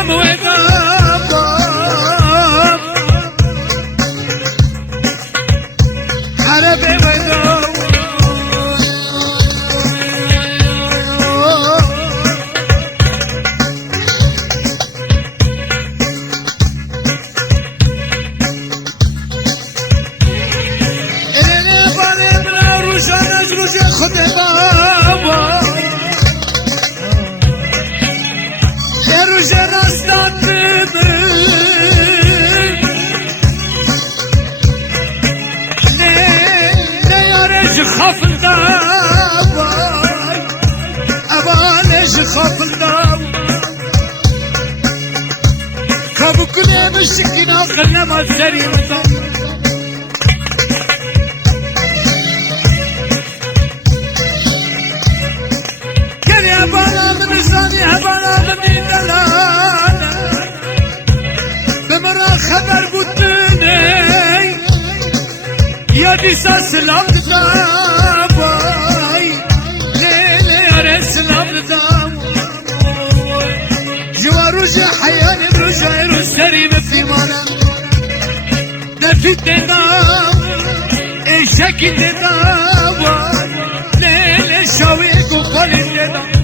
دام ودام عربي ودام خود بابا یه روز راستات ببین نه یارش خفلدا اوانش خفلدا کبو کنه مشکین آخر نماز سریم هبانا من الزاني هبانا من دلانا بمرا خبر بودني يا ديسا سلام داباي ليلي يا سلام داباي جوا رجع حياني برجع السريم في مانا نفيت دام ايشاكي داباي ليلي شاويك وقالي دام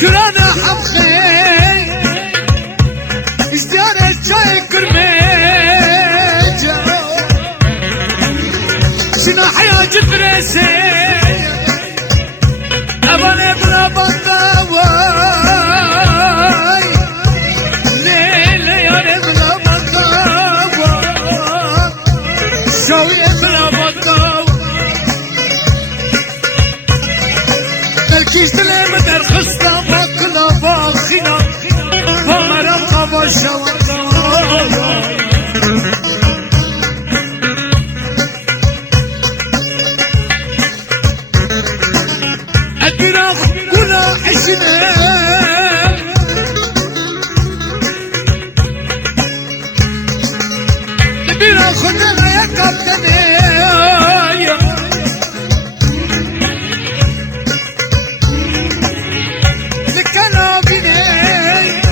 شكرانا حمخي ازديارة جاي كرميجا شنا حياة جدرسي أباني بلا بطاواي ليلي ياني بلا بطاواي شوي بلا بطاواي تركيش تلي مدر خسنا باكنا باخنا فمرم قباشا وطاواي أدراخ كنا عشنا نبينا خدنا يا كابتني لكنا بيني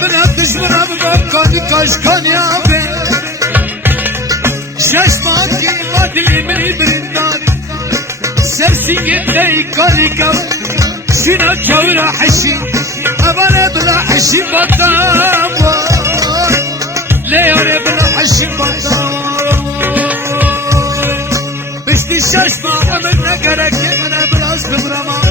بنا تجمنا ببابكاني كاشكاني عبين شاش مانكي مادلي مني سنگی کاری کم شنا چورا حشی ابره بلا حشی بطام لیاره بلا حشی بطام بشتی شش ما عمل نگره که من براز ببرم